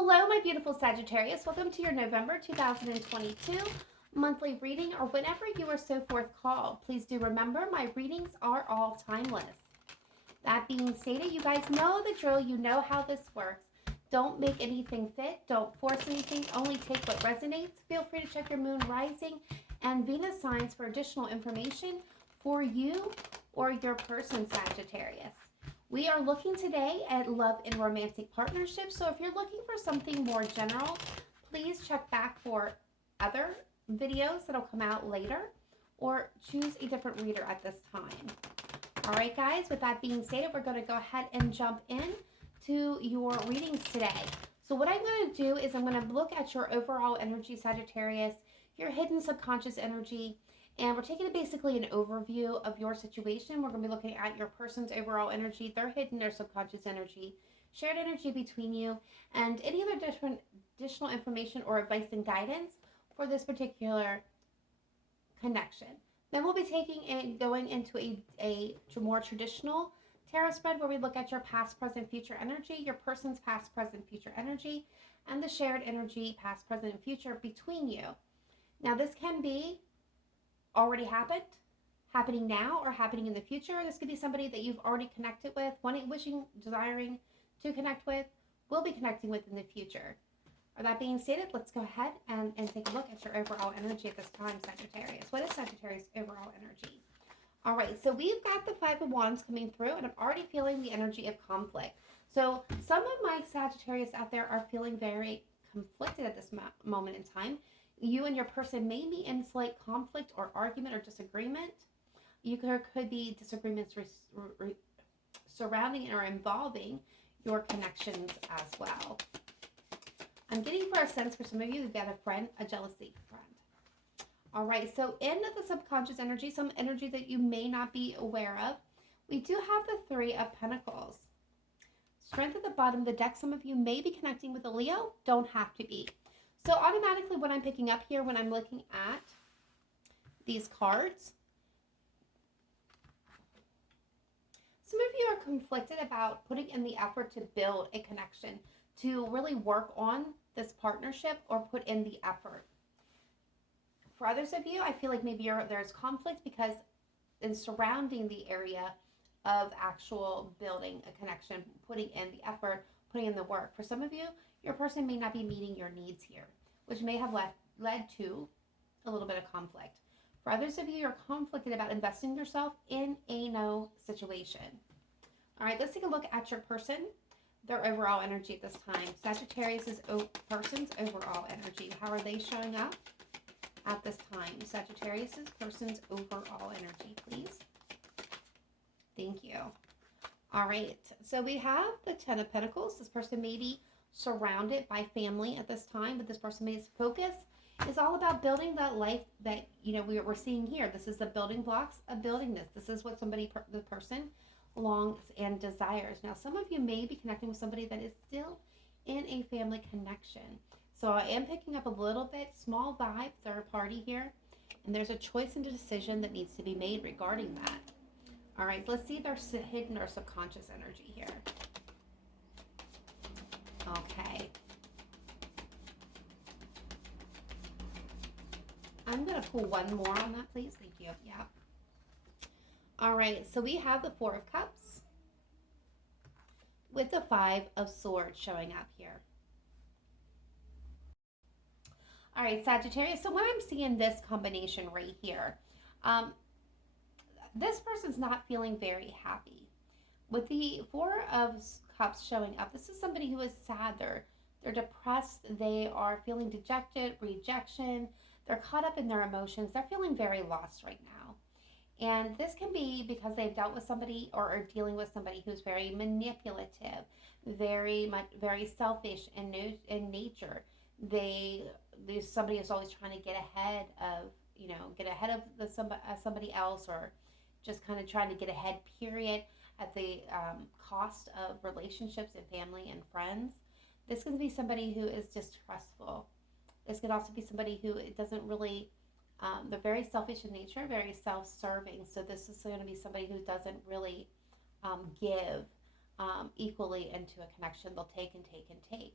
Hello, my beautiful Sagittarius. Welcome to your November 2022 monthly reading, or whenever you are so forth called. Please do remember my readings are all timeless. That being stated, you guys know the drill. You know how this works. Don't make anything fit. Don't force anything. Only take what resonates. Feel free to check your moon rising and Venus signs for additional information for you or your person, Sagittarius. We are looking today at love and romantic partnerships. So if you're looking for something more general, please check back for other videos that'll come out later, or choose a different reader at this time. All right, guys, with that being stated, we're going to go ahead and jump in to your readings today. So what I'm going to do is I'm going to look at your overall energy, Sagittarius, your hidden subconscious energy, and we're taking basically an overview of your situation. We're going to be looking at your person's overall energy, their hidden or subconscious energy, shared energy between you, and any other different additional information or advice and guidance for this particular connection. Then we'll be taking and going into a more traditional tarot spread where we look at your past, present, future energy, your person's past, present, future energy, and the shared energy, past, present, and future between you. Now, this can be already happened, happening now, or happening in the future. This could be somebody that you've already connected with, wanting, wishing, desiring to connect with, will be connecting with in the future. Or that being stated, let's go ahead and take a look at your overall energy at this time, Sagittarius. What is Sagittarius' overall energy? All right, so we've got the Five of Wands coming through, and I'm already feeling the energy of conflict. So some of my Sagittarius out there are feeling very conflicted at this moment in time. You and your person may be in slight conflict or argument or disagreement. There could be disagreements surrounding or involving your connections as well. I'm getting for a sense for some of you, you've got a friend, a jealousy friend. All right, so in the subconscious energy, some energy that you may not be aware of, we do have the Three of Pentacles. Strength at the bottom of the deck. Some of you may be connecting with a Leo, don't have to be. So automatically what I'm picking up here when I'm looking at these cards, some of you are conflicted about putting in the effort to build a connection, to really work on this partnership or put in the effort. For others of you, I feel like maybe there's conflict because in surrounding the area of actual building a connection, putting in the effort, putting in the work. For some of you, your person may not be meeting your needs here, which may have led to a little bit of conflict. For others of you, you're conflicted about investing yourself in a no situation. All right, let's take a look at your person, their overall energy at this time. Sagittarius' person's overall energy. How are they showing up at this time? Sagittarius' person's overall energy, please. Thank you. All right, so we have the Ten of Pentacles. This person may be surrounded by family at this time, but this person's focus is all about building that life that, you know, we're seeing here. This is the building blocks of building this. This is what the person longs and desires. Now, some of you may be connecting with somebody that is still in a family connection. So I am picking up a little bit, small vibe, third party here, and there's a choice and a decision that needs to be made regarding that. All right, let's see their hidden or subconscious energy here. Okay. I'm going to pull one more on that, please. Thank you. Yeah. All right, so we have the Four of Cups with the Five of Swords showing up here. All right, Sagittarius, so when I'm seeing this combination right here, this person's not feeling very happy. With the Four of Cups showing up, this is somebody who is sad. They're depressed. They are feeling dejected, rejection. They're caught up in their emotions. They're feeling very lost right now. And this can be because they've dealt with somebody or are dealing with somebody who's very manipulative, very selfish in nature. Somebody is always trying to get ahead of somebody else, or just kind of trying to get ahead, period, at the cost of relationships and family and friends. This could be somebody who is distrustful. This could also be somebody who doesn't really, they're very selfish in nature, very self-serving. So this is going to be somebody who doesn't really give equally into a connection. They'll take and take and take.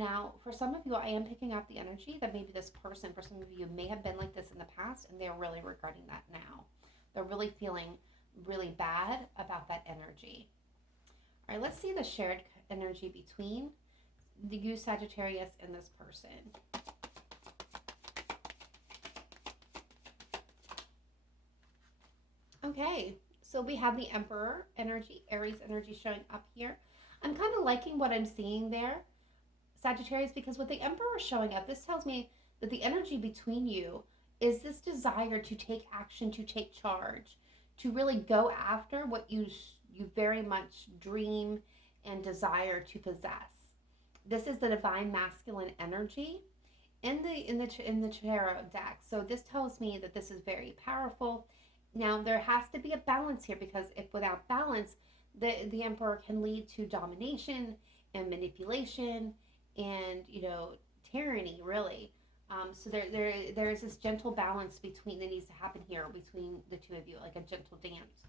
Now, for some of you, I am picking up the energy that maybe this person, for some of you, may have been like this in the past, and they're really regretting that now. They're really feeling really bad about that energy. All right, let's see the shared energy between you, Sagittarius, and this person. Okay, so we have the Emperor energy, Aries energy showing up here. I'm kind of liking what I'm seeing there, Sagittarius, because with the Emperor showing up, this tells me that the energy between you is this desire to take action, to take charge, to really go after what you very much dream and desire to possess. This is the divine masculine energy in the tarot deck. So this tells me that this is very powerful. Now there has to be a balance here, because if without balance, the Emperor can lead to domination and manipulation and, you know, tyranny, really. So there is this gentle balance between that needs to happen here between the two of you, like a gentle dance.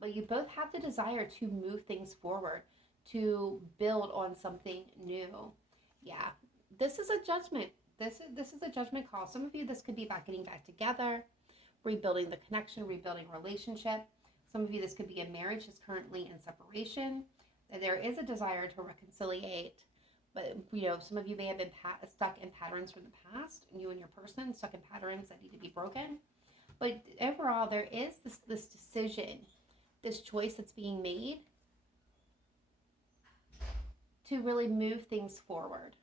But you both have the desire to move things forward, to build on something new. Yeah, this is a judgment. This is a judgment call. Some of you, this could be about getting back together, rebuilding the connection, rebuilding relationship. Some of you, this could be a marriage that's currently in separation. There is a desire to reconciliate, but, you know, some of you may have been stuck in patterns from the past, and you and your person stuck in patterns that need to be broken. But overall, there is this decision, this choice that's being made to really move things forward.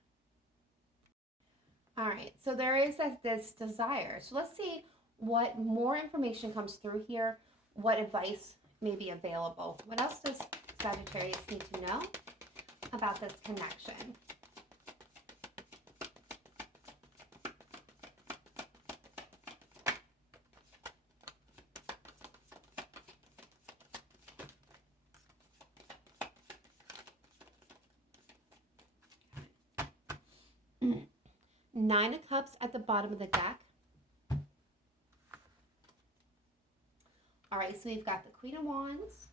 All right, so there is this desire. So let's see what more information comes through here, what advice may be available. What else does Sagittarius need to know about this connection? Nine of Cups at the bottom of the deck. All right, so we've got the Queen of Wands.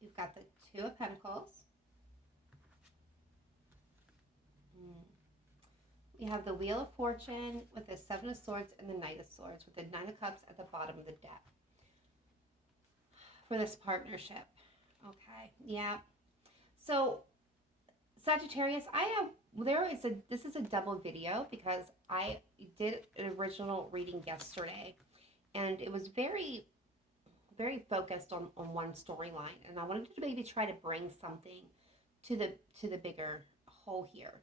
We've got the Two of Pentacles. We have the Wheel of Fortune with the Seven of Swords and the Knight of Swords with the Nine of Cups at the bottom of the deck for this partnership. Okay, yeah. So Sagittarius, this is a double video, because I did an original reading yesterday, and it was very, very focused on one storyline, and I wanted to maybe try to bring something to the bigger whole here.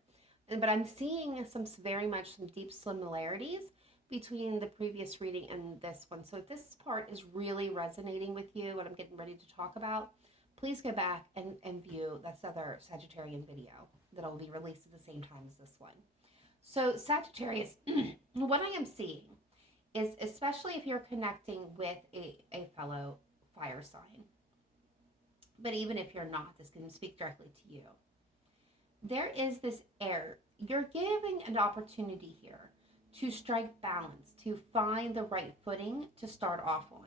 But I'm seeing some deep similarities between the previous reading and this one. So if this part is really resonating with you, what I'm getting ready to talk about, please go back and view this other Sagittarian video that will be released at the same time as this one. So Sagittarius, what I am seeing is, especially if you're connecting with a fellow fire sign, but even if you're not, this can speak directly to you. There is this air. You're giving an opportunity here to strike balance, to find the right footing to start off on.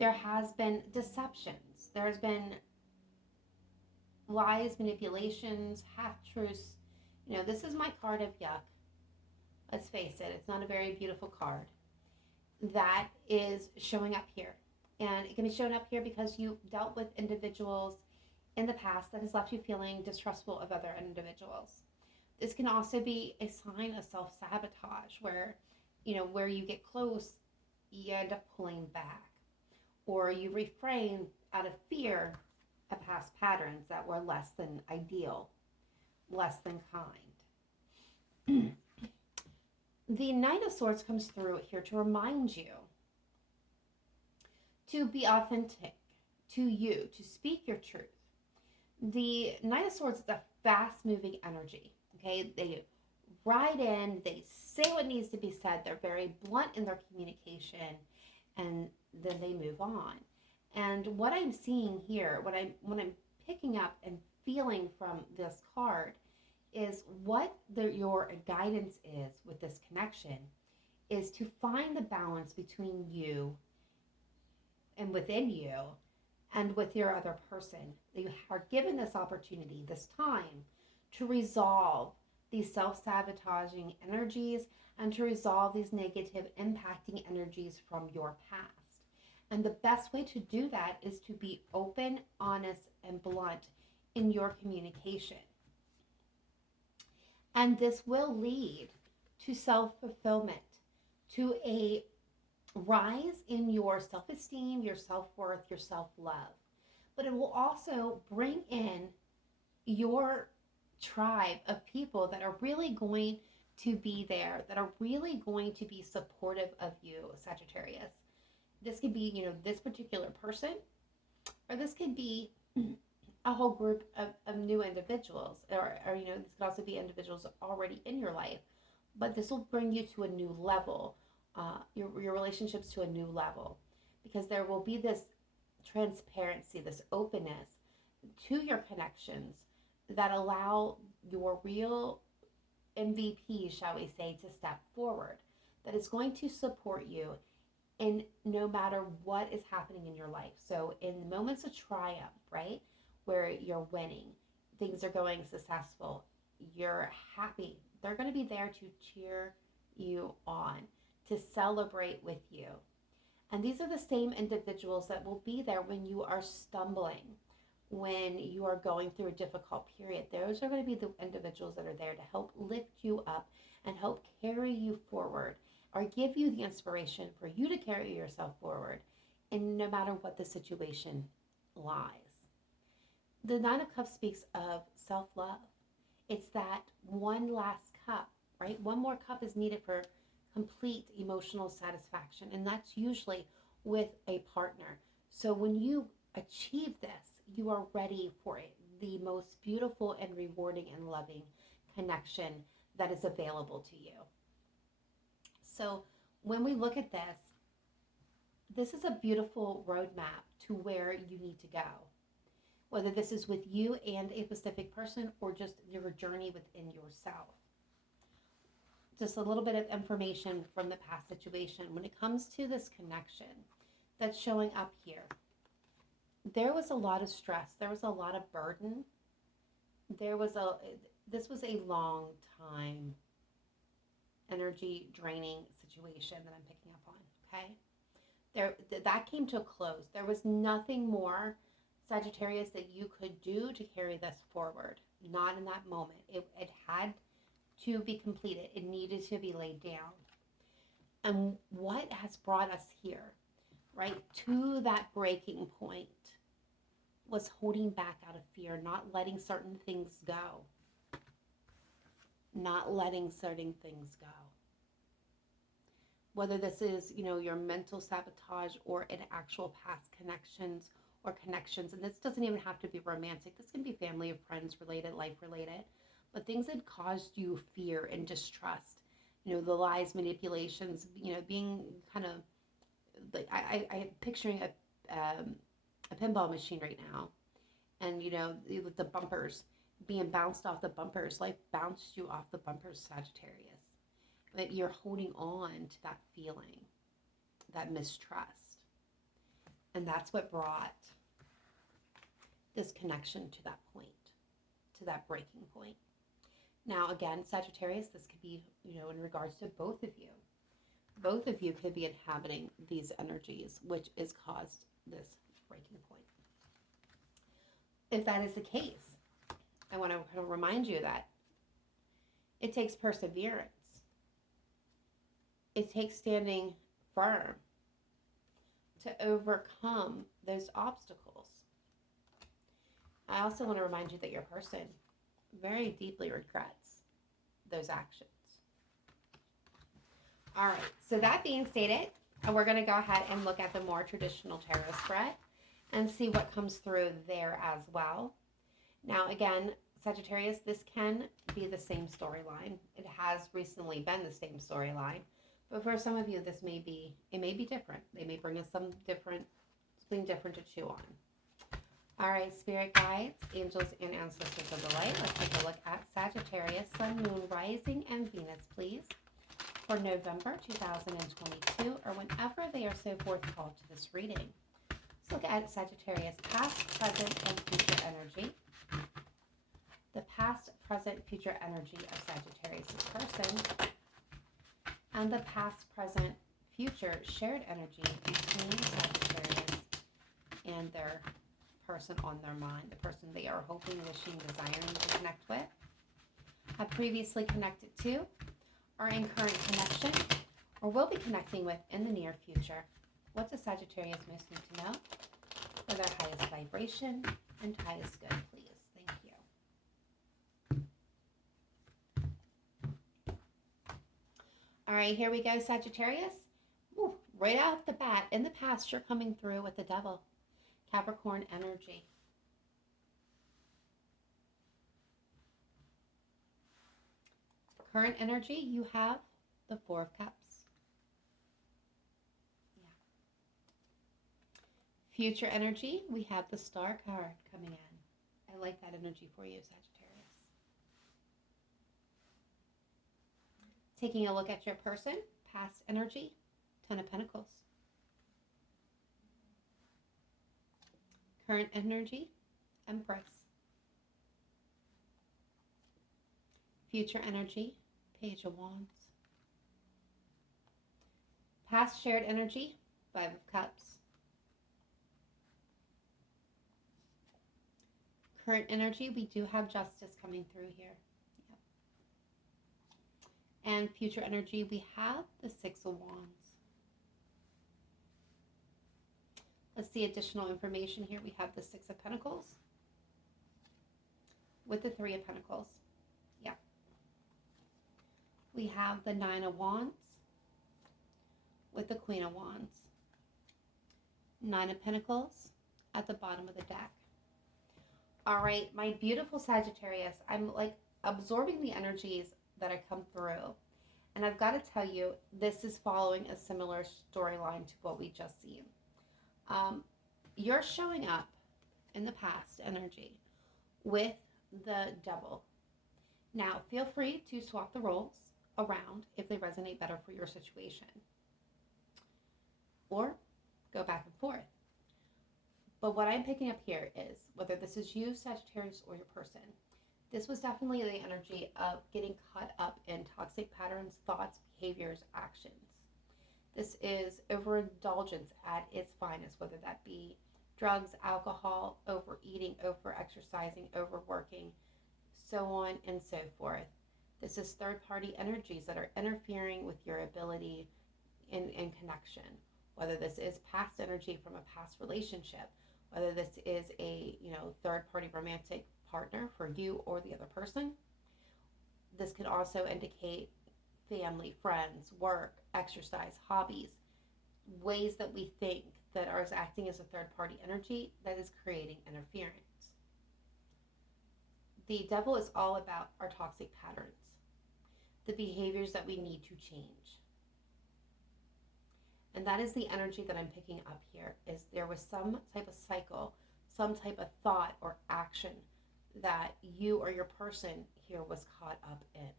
There has been deceptions. There's been lies, manipulations, half-truths. You know, this is my card of yuck. Let's face it, it's not a very beautiful card. That is showing up here. And it can be shown up here because you dealt with individuals in the past that has left you feeling distrustful of other individuals. This can also be a sign of self-sabotage, where, you know, where you get close, you end up pulling back, or you refrain out of fear of past patterns that were less than ideal, less than kind. The Knight of Swords comes through here to remind you to be authentic to you, to speak your truth. The Knight of Swords is a fast-moving energy, okay? They ride in, they say what needs to be said, they're very blunt in their communication, and then they move on. And what I'm seeing here, what I'm picking up and feeling from this card, is what your guidance is with this connection is to find the balance between you and within you and with your other person. You are given this opportunity, this time, to resolve these self-sabotaging energies and to resolve these negative impacting energies from your past. And the best way to do that is to be open, honest, and blunt in your communication. And this will lead to self-fulfillment, to a rise in your self-esteem, your self-worth, your self-love. But it will also bring in your tribe of people that are really going to be there, that are really going to be supportive of you, Sagittarius. This could be, this particular person, or this could be a whole group of new individuals, or this could also be individuals already in your life. But this will bring you to a new level, your relationships to a new level, because there will be this transparency, this openness to your connections that allow your real MVP, shall we say, to step forward, that is going to support you in no matter what is happening in your life. So in moments of triumph, right, where you're winning, things are going successful, you're happy, they're going to be there to cheer you on, to celebrate with you. And these are the same individuals that will be there when you are stumbling, when you are going through a difficult period. Those are going to be the individuals that are there to help lift you up and help carry you forward, or give you the inspiration for you to carry yourself forward, and no matter what the situation lies. The Nine of Cups speaks of self-love. It's that one last cup, right? One more cup is needed for complete emotional satisfaction, and that's usually with a partner. So when you achieve this, you are ready for it, the most beautiful and rewarding and loving connection that is available to you. So when we look at this is a beautiful roadmap to where you need to go. Whether this is with you and a specific person, or just your journey within yourself. Just a little bit of information from the past situation. When it comes to this connection that's showing up here, there was a lot of stress. There was a lot of burden. This was a long time energy draining situation that I'm picking up on, okay? That came to a close. There was nothing more, Sagittarius, that you could do to carry this forward. Not in that moment. It had to be completed. It needed to be laid down. And what has brought us here, right, to that breaking point, was holding back out of fear, not letting certain things go. Not letting certain things go. Whether this is, your mental sabotage, or in actual past connections or connections, and this doesn't even have to be romantic. This can be family or friends related, life related, but things that caused you fear and distrust. The lies, manipulations, being kind of like, I'm picturing a pinball machine right now, and the bumpers, being bounced off the bumpers. Life bounced you off the bumpers, Sagittarius. But you're holding on to that feeling, that mistrust. And that's what brought this connection to that point, to that breaking point. Now, again, Sagittarius, this could be, in regards to both of you. Both of you could be inhabiting these energies, which has caused this breaking point. If that is the case, I want to kind of remind you that it takes perseverance. It takes standing firm to overcome those obstacles. I also want to remind you that your person very deeply regrets those actions. All right, so that being stated, we're going to go ahead and look at the more traditional tarot spread and see what comes through there as well. Now, again, Sagittarius, this can be the same storyline. It has recently been the same storyline, but for some of you, it may be different. They may bring us something different to chew on. All right, spirit guides, angels, and ancestors of the light. Let's take a look at Sagittarius, Sun, Moon, Rising, and Venus, please, for November 2022, or whenever they are so forth called to this reading. Let's look at Sagittarius, past, present, and future energy the past, present, future energy of Sagittarius' person, and the past, present, future shared energy between Sagittarius and their person on their mind, the person they are hoping, wishing, desiring to connect with, have previously connected to, are in current connection, or will be connecting with in the near future. What does Sagittarius most need to know for their highest vibration and highest good, please? Thank you. All right, here we go, Sagittarius. Ooh, right off the bat, in the past, you're coming through with the Devil. Capricorn energy. Current energy, you have the Four of Cups. Future energy, we have the Star card coming in. I like that energy for you, Sagittarius. Taking a look at your person, past energy, Ten of Pentacles. Current energy, Empress. Future energy, Page of Wands. Past shared energy, Five of Cups. Current energy, we do have Justice coming through here. Yep. And future energy, we have the Six of Wands. Let's see additional information here. We have the Six of Pentacles with the Three of Pentacles. Yep. We have the Nine of Wands with the Queen of Wands. Nine of Pentacles at the bottom of the deck. All right, my beautiful Sagittarius, I'm like absorbing the energies that I come through. And I've got to tell you, this is following a similar storyline to what we just seen. You're showing up in the past energy with the Devil. Now, feel free to swap the roles around if they resonate better for your situation. Or go back and forth. But what I'm picking up here is, whether this is you, Sagittarius, or your person, this was definitely the energy of getting caught up in toxic patterns, thoughts, behaviors, actions. This is overindulgence at its finest, whether that be drugs, alcohol, overeating, overexercising, overworking, so on and so forth. This is third-party energies that are interfering with your ability in connection, whether this is past energy from a past relationship, whether this is a third-party romantic partner for you or the other person. This could also indicate family, friends, work, exercise, hobbies, ways that we think that are acting as a third-party energy that is creating interference. The Devil is all about our toxic patterns, the behaviors that we need to change. And that is the energy that I'm picking up here, is there was some type of cycle, some type of thought or action that you or your person here was caught up in.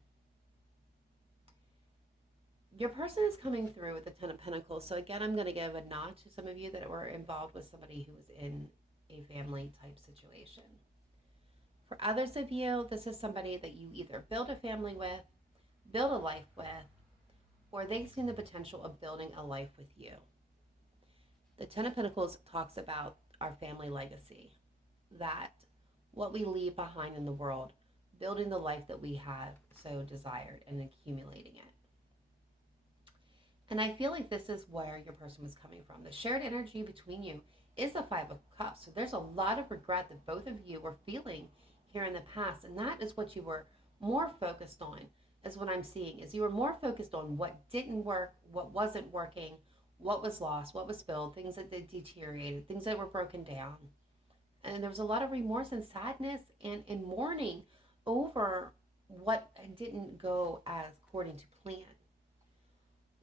Your person is coming through with the Ten of Pentacles. So again, I'm going to give a nod to some of you that were involved with somebody who was in a family type situation. For others of you, this is somebody that you either build a family with, build a life with, or they've seen the potential of building a life with you. The Ten of Pentacles talks about our family legacy, that what we leave behind in the world, building the life that we have so desired and accumulating it. And I feel like this is where your person was coming from. The shared energy between you is the Five of Cups. So there's a lot of regret that both of you were feeling here in the past. And that is what you were more focused on, is what I'm seeing, is you were more focused on what didn't work, what wasn't working, what was lost, what was spilled, things that deteriorated, things that were broken down. And there was a lot of remorse and sadness and mourning over what didn't go as according to plan.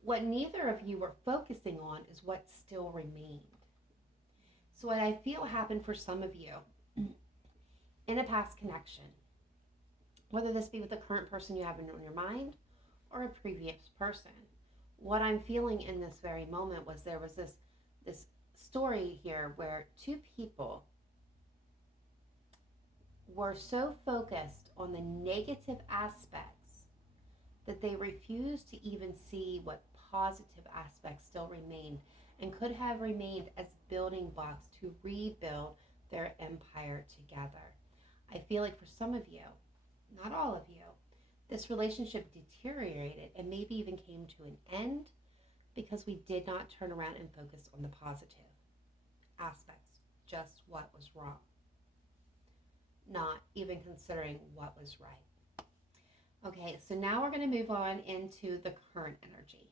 What neither of you were focusing on is what still remained. So what I feel happened for some of you in a past connection, whether this be with the current person you have in your mind or a previous person, what I'm feeling in this very moment was there was this story here where two people were so focused on the negative aspects that they refused to even see what positive aspects still remained and could have remained as building blocks to rebuild their empire together. I feel like for some of you, not all of you, this relationship deteriorated and maybe even came to an end because we did not turn around and focus on the positive aspects, just what was wrong, not even considering what was right. Okay, so now we're going to move on into the current energy,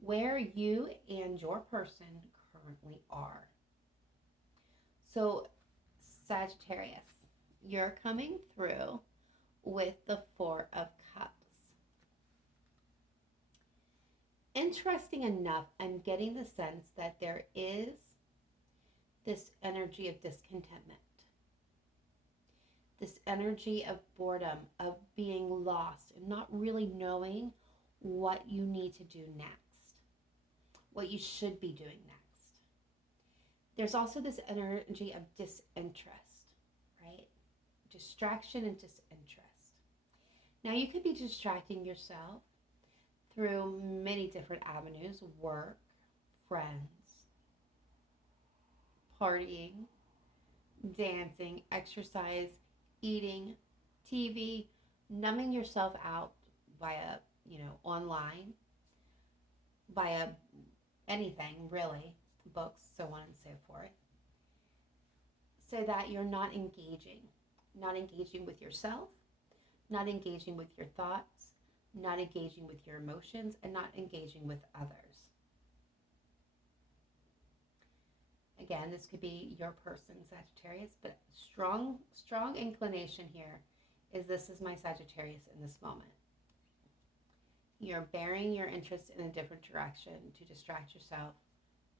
where you and your person currently are. So, Sagittarius, you're coming through with the Four of Cups. Interesting enough, I'm getting the sense that there is this energy of discontentment, this energy of boredom, of being lost and not really knowing what you need to do next, what you should be doing next. There's also this energy of disinterest, right? Distraction and disinterest. Now, you could be distracting yourself through many different avenues: work, friends, partying, dancing, exercise, eating, TV, numbing yourself out via, online, via anything really, books, so on and so forth, so that you're not engaging with yourself, not engaging with your thoughts, not engaging with your emotions, and not engaging with others. Again, this could be your person, Sagittarius, but strong inclination here is this is my Sagittarius in this moment. You're bearing your interest in a different direction to distract yourself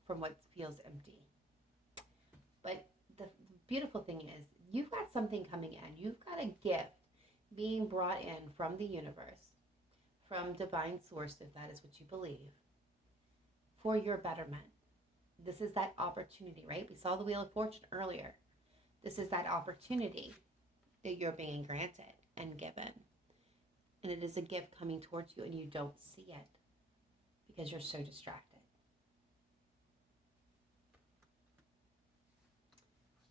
from what feels empty. But the beautiful thing is, you've got something coming in. You've got a gift being brought in from the universe, from divine source, if that is what you believe, for your betterment. This is that opportunity, right? We saw the Wheel of Fortune earlier. This is that opportunity that you're being granted and given. And it is a gift coming towards you and you don't see it because you're so distracted.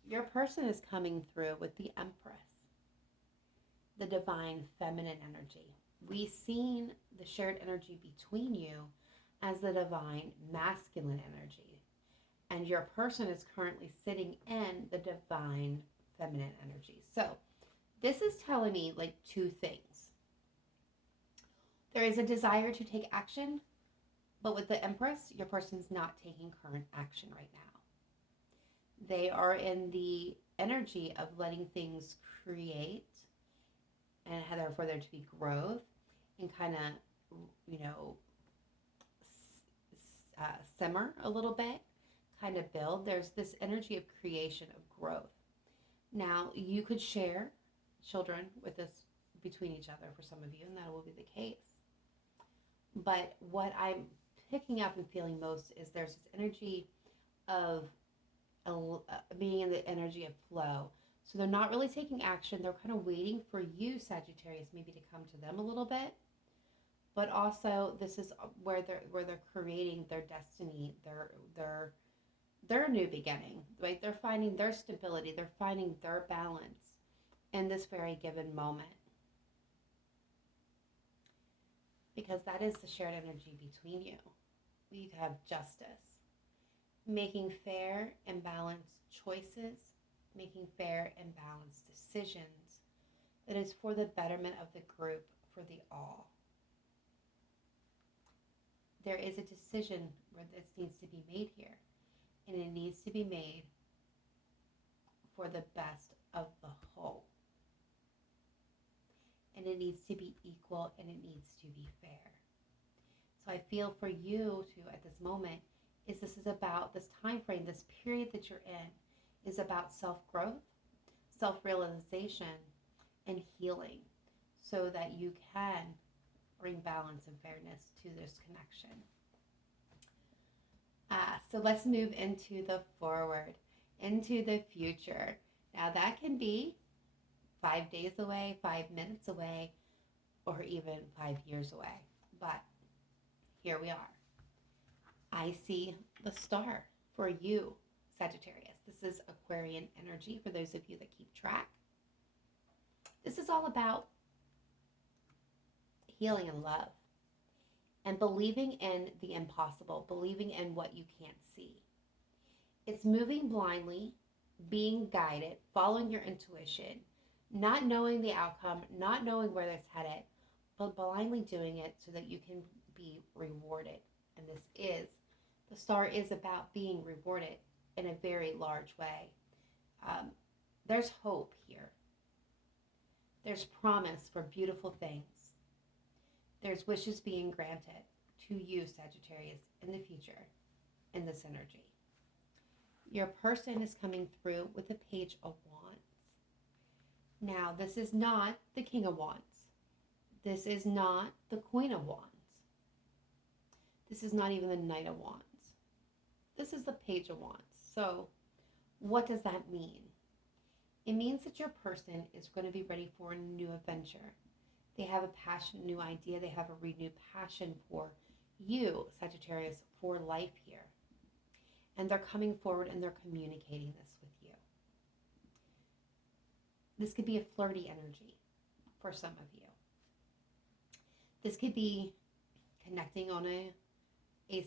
Your person is coming through with the Empress, the divine feminine energy. We've seen the shared energy between you as the divine masculine energy. And your person is currently sitting in the divine feminine energy. So this is telling me like two things. There is a desire to take action, but with the Empress, your person's not taking current action right now. They are in the energy of letting things create and therefore there to be growth and kind of, simmer a little bit, kind of build. There's this energy of creation, of growth. Now, you could share children with this between each other for some of you, and that will be the case. But what I'm picking up and feeling most is there's this energy of being in the energy of flow. So they're not really taking action. They're kind of waiting for you, Sagittarius, maybe to come to them a little bit. But also, this is where they're creating their destiny, their new beginning, right? They're finding their stability. They're finding their balance in this very given moment. Because that is the shared energy between you. We have justice, making fair and balanced choices, making fair and balanced decisions that is for the betterment of the group, for the all. There is a decision where this needs to be made here, and it needs to be made for the best of the whole. And it needs to be equal, and it needs to be fair. So I feel for you to, at this moment, this is about this time frame, this period that you're in, is about self-growth, self-realization, and healing, so that you can bring balance and fairness to this connection. So let's move into the forward, into the future. Now that can be 5 days away, 5 minutes away, or even 5 years away. But here we are. I see the star for you, Sagittarius. This is Aquarian energy for those of you that keep track. This is all about healing and love and believing in the impossible, believing in what you can't see. It's moving blindly, being guided, following your intuition, not knowing the outcome, not knowing where it's headed, but blindly doing it so that you can be rewarded. And the star is about being rewarded in a very large way. There's hope here. There's promise for beautiful things. There's wishes being granted to you, Sagittarius, in the future, in this energy. Your person is coming through with the Page of Wands. Now, this is not the King of Wands. This is not the Queen of Wands. This is not even the Knight of Wands. This is the Page of Wands. So, what does that mean? It means that your person is going to be ready for a new adventure. They have a passion, new idea. They have a renewed passion for you, Sagittarius, for life here. And they're coming forward and they're communicating this with you. This could be a flirty energy for some of you. This could be connecting on a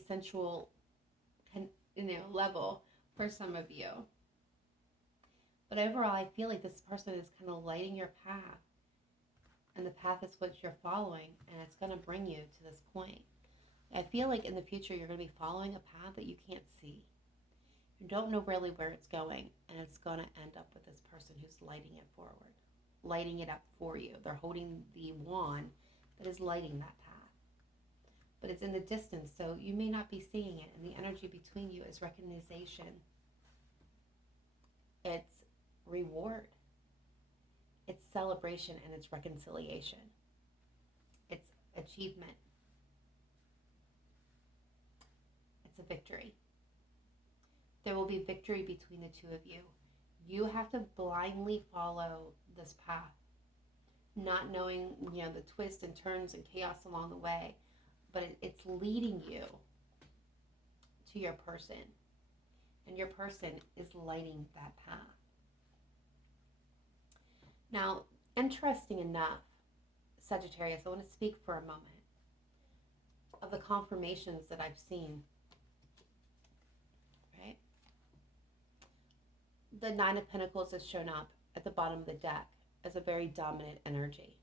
sensual level for some of you. But overall, I feel like this person is kind of lighting your path. And the path is what you're following. And it's going to bring you to this point. I feel like in the future, you're going to be following a path that you can't see. You don't know really where it's going. And it's going to end up with this person who's lighting it forward. Lighting it up for you. They're holding the wand that is lighting that path. But it's in the distance, so you may not be seeing it. And the energy between you is recognition. It's reward. It's celebration and it's reconciliation. It's achievement. It's a victory. There will be victory between the two of you. You have to blindly follow this path, not knowing, the twists and turns and chaos along the way, but it's leading you to your person, and your person is lighting that path. Now, interesting enough, Sagittarius, I want to speak for a moment of the confirmations that I've seen, right? The Nine of Pentacles has shown up at the bottom of the deck as a very dominant energy.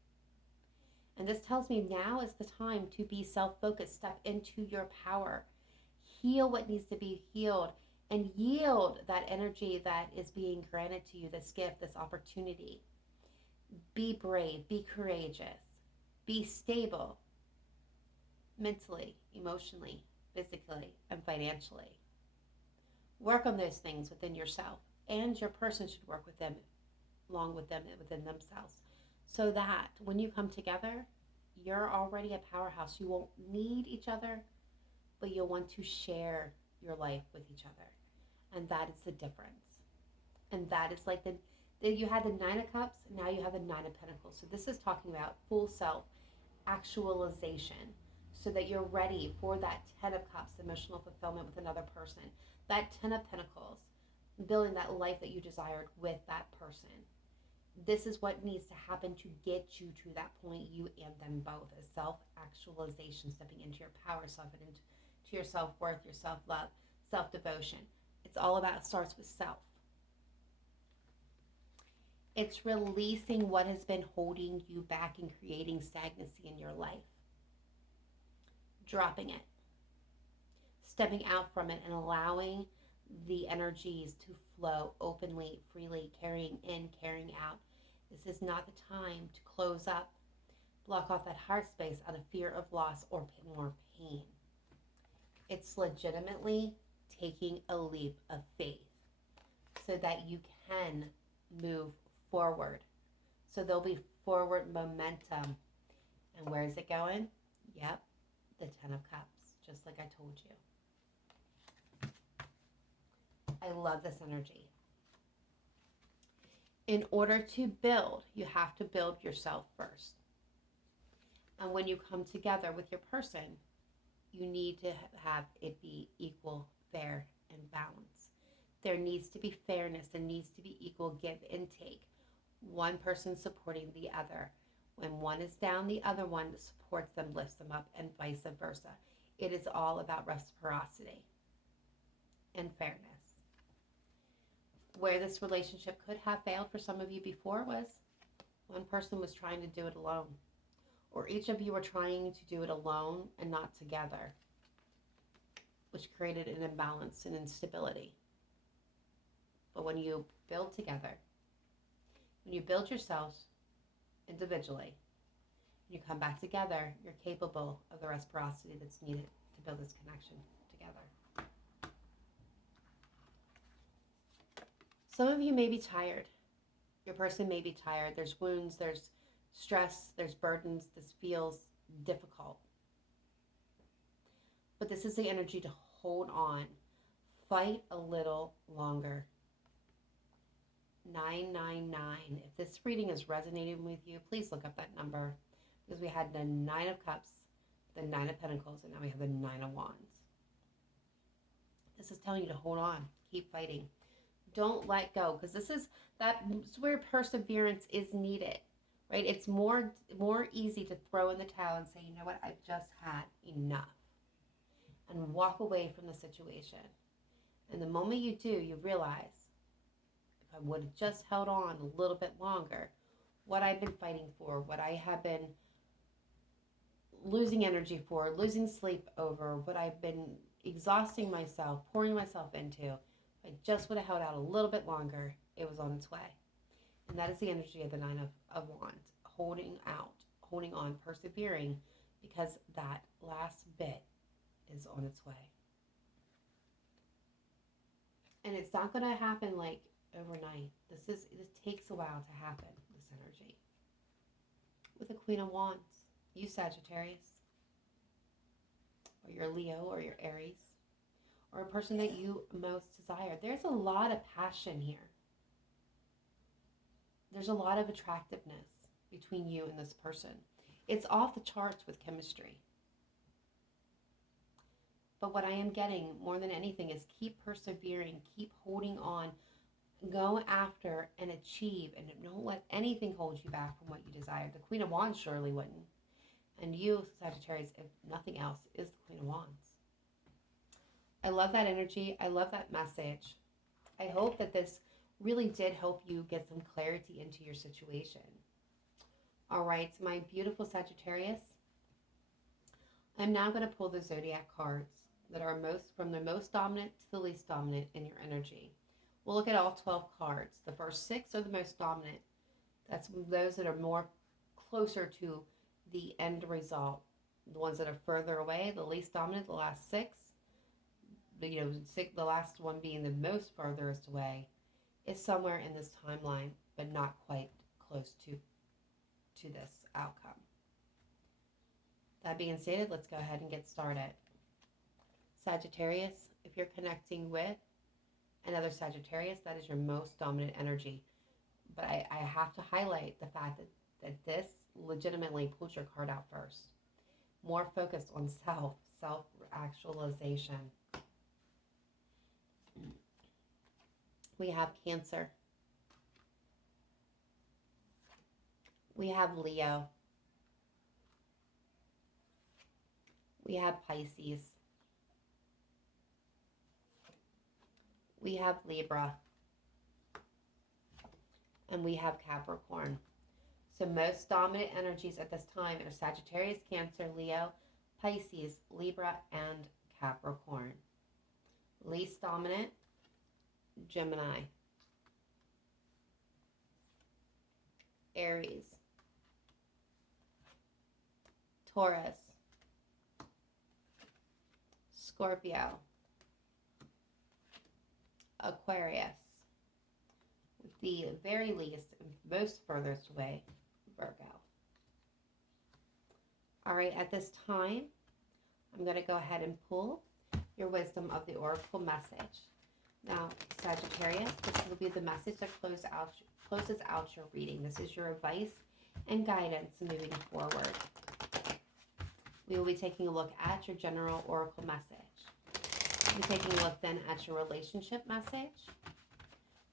And this tells me now is the time to be self-focused, step into your power, heal what needs to be healed, and yield that energy that is being granted to you, this gift, this opportunity. Be brave, be courageous, be stable mentally, emotionally, physically, and financially. Work on those things within yourself, and your person should work with them, along with them, within themselves, so that when you come together, you're already a powerhouse. You won't need each other, but you'll want to share your life with each other. And that is the difference. And that is like you had the Nine of Cups, now you have the Nine of Pentacles. So this is talking about full self-actualization, so that you're ready for that Ten of Cups, emotional fulfillment with another person. That Ten of Pentacles, building that life that you desired with that person. This is what needs to happen to get you to that point, you and them both, a self-actualization, stepping into your power, into your self-worth, your self-love, self-devotion. It's all about, it starts with self. It's releasing what has been holding you back and creating stagnancy in your life. Dropping it. Stepping out from it and allowing the energies to flow openly, freely, carrying in, carrying out. This is not the time to close up, block off that heart space out of fear of loss or more pain. It's legitimately taking a leap of faith so that you can move forward. So there'll be forward momentum. And where is it going? Yep, the Ten of Cups, just like I told you. I love this energy. In order to build, you have to build yourself first. And when you come together with your person, you need to have it be equal, fair, and balanced. There needs to be fairness. There needs to be equal give and take. One person supporting the other. When one is down, the other one supports them, lifts them up, and vice versa. It is all about reciprocity and fairness. Where this relationship could have failed for some of you before was one person was trying to do it alone. Or each of you were trying to do it alone and not together, which created an imbalance and instability. But when you build together, when you build yourselves individually, and you come back together, you're capable of the reciprocity that's needed to build this connection together. Some of you may be tired. Your person may be tired. There's wounds, there's stress, there's burdens. This feels difficult. But this is the energy to hold on. Fight a little longer. 999. If this reading is resonating with you, please look up that number, because we had the 9 of Cups, the 9 of Pentacles, and now we have the 9 of Wands. This is telling you to hold on, keep fighting. Don't let go, because that's where perseverance is needed, right? It's more easy to throw in the towel and say, you know what, I've just had enough, and walk away from the situation. And the moment you do, you realize, I would have just held on a little bit longer, what I've been fighting for, what I have been losing energy for, losing sleep over, what I've been exhausting myself, pouring myself into, if I just would have held out a little bit longer, it was on its way. And that is the energy of the 9 of Wands, holding out, holding on, persevering, because that last bit is on its way. And it's not going to happen like overnight. This takes a while to happen, this energy. With the Queen of Wands, you Sagittarius, or your Leo, or your Aries, or a person that you most desire. There's a lot of passion here. There's a lot of attractiveness between you and this person. It's off the charts with chemistry. But what I am getting more than anything is keep persevering, keep holding on, go after and achieve, and don't let anything hold you back from what you desire. The Queen of Wands surely wouldn't. And you, Sagittarius, if nothing else, is the Queen of Wands. I love that energy. I love that message. I hope that this really did help you get some clarity into your situation. All right, my beautiful Sagittarius, I'm now going to pull the zodiac cards that are from the most dominant to the least dominant in your energy. We'll look at all 12 cards. The first 6 are the most dominant. That's those that are more closer to the end result. The ones that are further away, the least dominant, the last 6. The last one being the most furthest away, is somewhere in this timeline, but not quite close to this outcome. That being stated, let's go ahead and get started. Sagittarius, if you're connecting with another Sagittarius, that is your most dominant energy. But I have to highlight the fact that this legitimately pulls your card out first. More focused on self-actualization. We have Cancer. We have Leo. We have Pisces. We have Libra. And we have Capricorn. So most dominant energies at this time are Sagittarius, Cancer, Leo, Pisces, Libra, and Capricorn. Least dominant, Gemini, Aries, Taurus, Scorpio, Aquarius, with the very least and most furthest away, Virgo. All right, at this time, I'm going to go ahead and pull your wisdom of the oracle message. Now, Sagittarius, this will be the message that closes out closes out your reading. This is your advice and guidance moving forward. We will be taking a look at your general oracle message. We'll be taking a look then at your relationship message,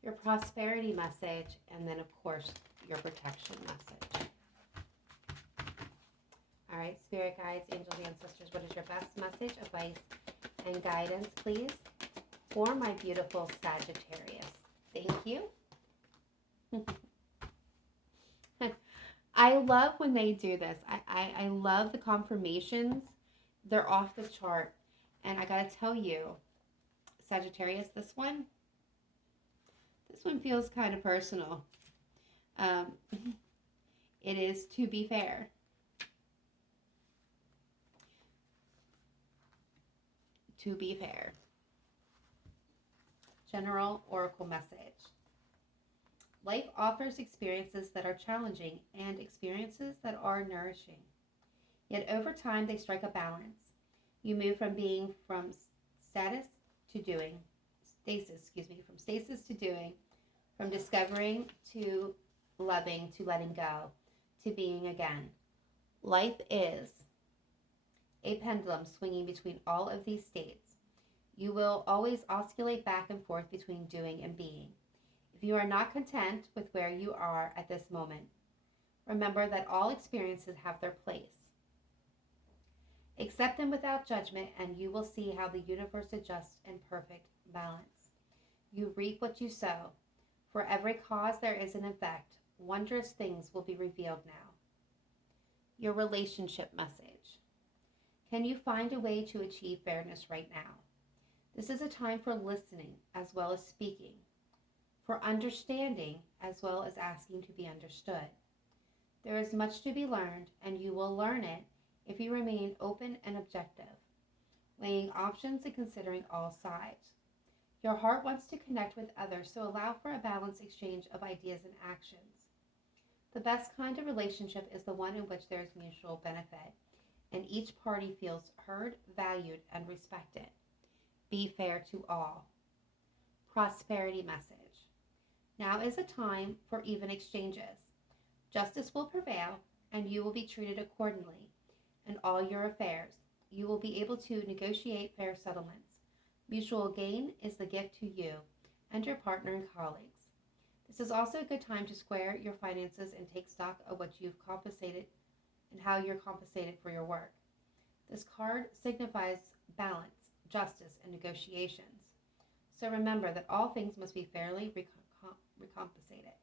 your prosperity message, and then, of course, your protection message. All right, spirit guides, angels, ancestors, what is your best message, advice, and guidance, please, for my beautiful Sagittarius? Thank you. I love when they do this. I love the confirmations. They're off the chart. And I got to tell you, Sagittarius, this one feels kind of personal. It is to be fair. To be fair. General oracle message. Life offers experiences that are challenging and experiences that are nourishing. Yet over time, they strike a balance. You move from being from stasis to doing, from discovering to loving to letting go to being again. Life is a pendulum swinging between all of these states. You will always oscillate back and forth between doing and being. If you are not content with where you are at this moment, remember that all experiences have their place. Accept them without judgment, and you will see how the universe adjusts in perfect balance. You reap what you sow. For every cause there is an effect. Wondrous things will be revealed now. Your relationship message. Can you find a way to achieve fairness right now? This is a time for listening as well as speaking, for understanding as well as asking to be understood. There is much to be learned, and you will learn it if you remain open and objective, weighing options and considering all sides. Your heart wants to connect with others, so allow for a balanced exchange of ideas and actions. The best kind of relationship is the one in which there is mutual benefit, and each party feels heard, valued, and respected. Be fair to all. Prosperity message. Now is a time for even exchanges. Justice will prevail, and you will be treated accordingly in all your affairs. You will be able to negotiate fair settlements. Mutual gain is the gift to you and your partner and colleagues. This is also a good time to square your finances and take stock of what you've compensated and how you're compensated for your work. This card signifies balance, justice, and negotiations. So remember that all things must be fairly recompensated.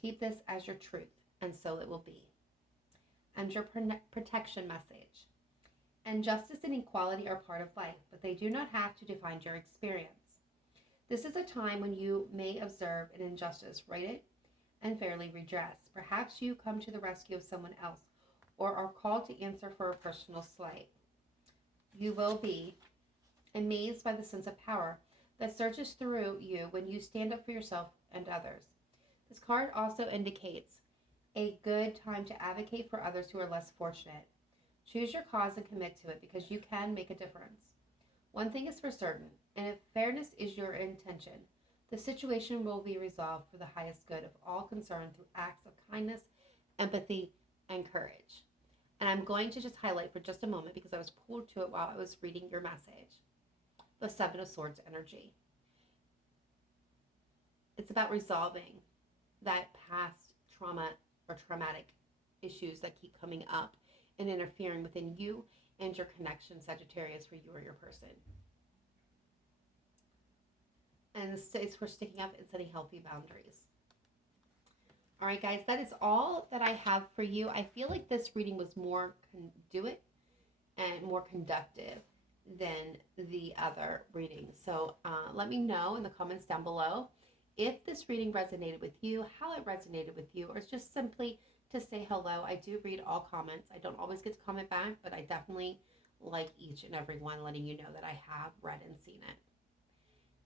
Keep this as your truth, and so it will be. And your protection message. Injustice and equality are part of life, but they do not have to define your experience. This is a time when you may observe an injustice, right it, and fairly redress. Perhaps you come to the rescue of someone else or are called to answer for a personal slight. You will be amazed by the sense of power that surges through you when you stand up for yourself and others. This card also indicates a good time to advocate for others who are less fortunate. Choose your cause and commit to it because you can make a difference. One thing is for certain, and if fairness is your intention, the situation will be resolved for the highest good of all concerned through acts of kindness, empathy, and courage. And I'm going to just highlight for just a moment because I was pulled to it while I was reading your message. The Seven of Swords energy. It's about resolving that past trauma or traumatic issues that keep coming up and interfering within you and your connection, Sagittarius, for you or your person. And it's for sticking up and setting healthy boundaries. All right, guys, that is all that I have for you. I feel like this reading was more conduit and more conductive than the other reading. So let me know in the comments down below if this reading resonated with you, how it resonated with you, or it's just simply to say hello. I do read all comments. I don't always get to comment back, but I definitely like each and every one, letting you know that I have read and seen it.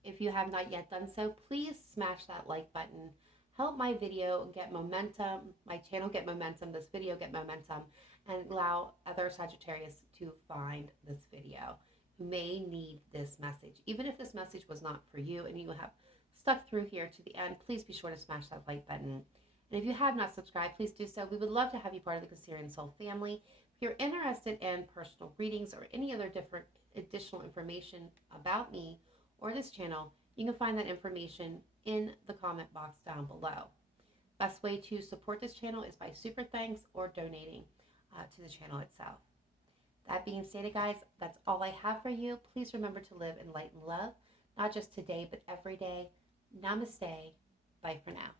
If you have not yet done so, please smash that like button. Help my video get momentum, my channel get momentum, this video get momentum, and allow other Sagittarius to find this video who may need this message. Even if this message was not for you and you have stuck through here to the end, please be sure to smash that like button. And if you have not subscribed, please do so. We would love to have you part of the Cancerian Soul family. If you're interested in personal readings or any other different additional information about me or this channel, you can find that information in the comment box down below. Best way to support this channel is by super thanks or donating to the channel itself. That being stated, guys, that's all I have for you. Please remember to live in light and love, not just today, but every day. Namaste. Bye for now.